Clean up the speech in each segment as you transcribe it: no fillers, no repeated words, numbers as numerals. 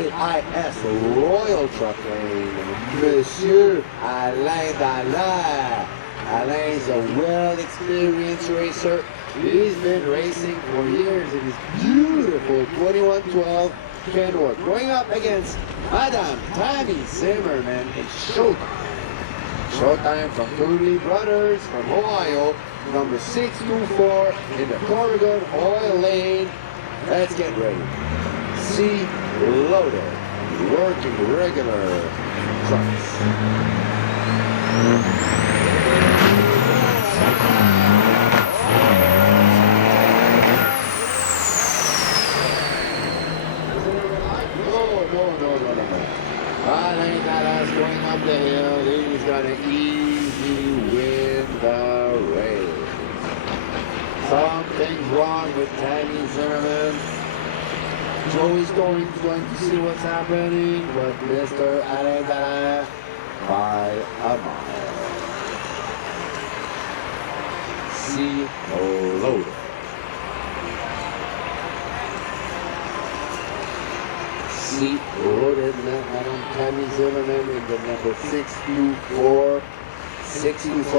AIS Royal Truck Lane, Monsieur Alain Dallaire. Alain's a well-experienced racer. He's been racing for years in his beautiful 2112 Kenworth, going up against Madame Tammy Zimmerman in Showtime. Showtime from Cooley Brothers from Ohio, number 624 in the Corrigan Oil Lane. Let's get ready. See loaded, working regular trucks. Alain Dallaire going up the hill. He's gonna easily win the race. Something's wrong with Tammy Zimmerman. Joey's going to see what's happening, but Mr. Alain Dallaire by a mile. See loaded. Seat loaded, Madame Tammy Zimmerman in the number 624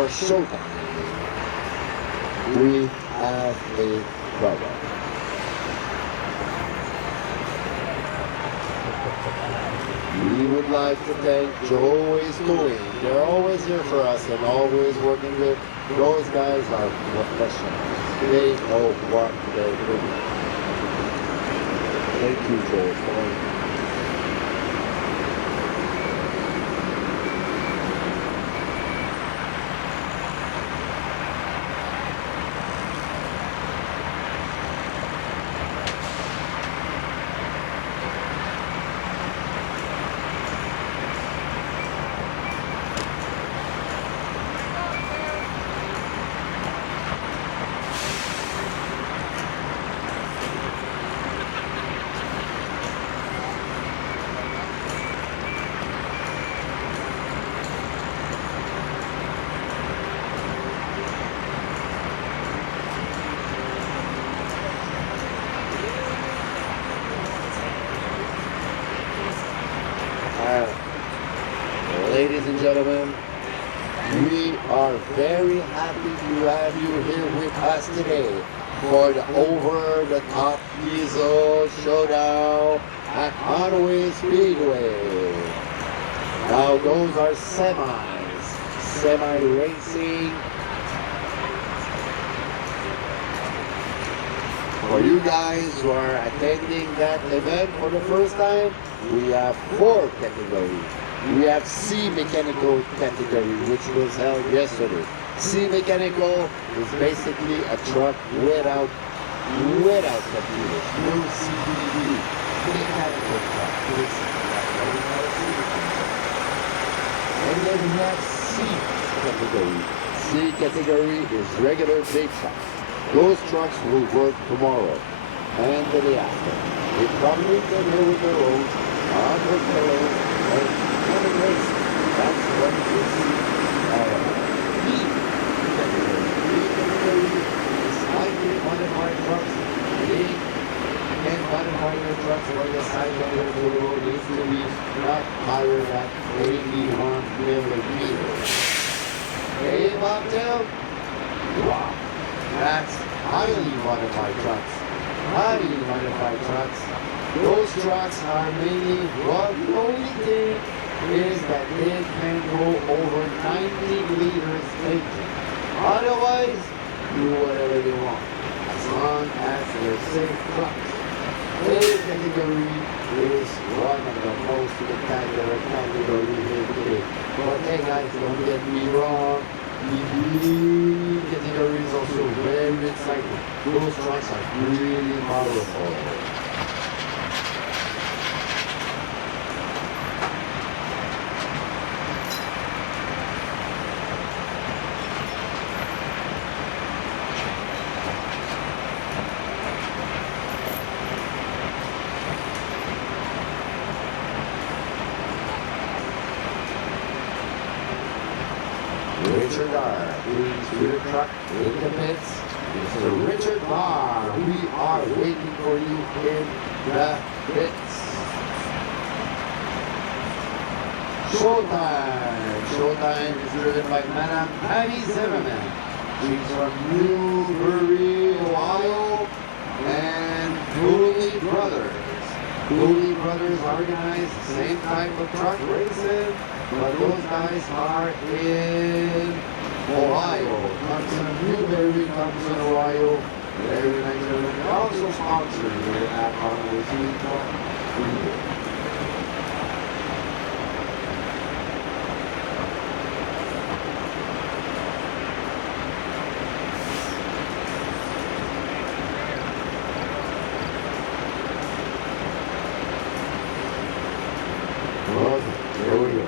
Showtime. We have a problem. We would like to thank Joey's Towing. They're always here for us and always working with. Those guys are professionals. They know what they're doing. Thank you, Joey. Ladies and gentlemen, we are very happy to have you here with us today for the over-the-top diesel showdown at Onaway Speedway. Now those are semi-racing. For you guys who are attending that event for the first time, we have 4 categories. We have C Mechanical category, which was held yesterday. C Mechanical is basically a truck without computers. No CDD. Mechanical truck. And then we have C category. C category is regular big trucks. Those trucks will work tomorrow and the day after. They probably can deal with the road, on the pillars, and race. That's what you see. B category is slightly modified trucks. They can modify your trucks for the side of the road needs to be not higher than 81 millimeters. Hey, Bobtail? Wow. That's highly modified trucks. Highly modified trucks. Those trucks are mainly, well, the only thing is that they can go over 90 liters engine. Otherwise, do whatever they want, as long as they're safe trucks. This category is one of the most spectacular categories here today. But hey guys, don't get me wrong, the green category is also very exciting. Those trucks are really powerful. Richard R. Please to the truck in the pits. Mr. Richard R. We are waiting for you in the pits. Showtime. Showtime is driven by Madame Patty Zimmerman. She's from Newbury, Ohio, and Dooley Brothers. Dooley Brothers organize the same type of truck racing, but those guys are in Ohio. Comes in Newbury, comes in Ohio. Very nice. They're also sponsored here at Onaway Speedway. Well, there we go.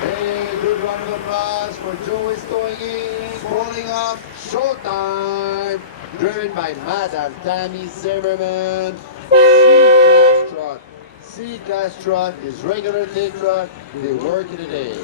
Hey, good round of applause for Joey's going in, pulling up Showtime, driven by Madame Tammy Zimmerman. C-Class truck. C-Class truck is regular day truck. They work in the day.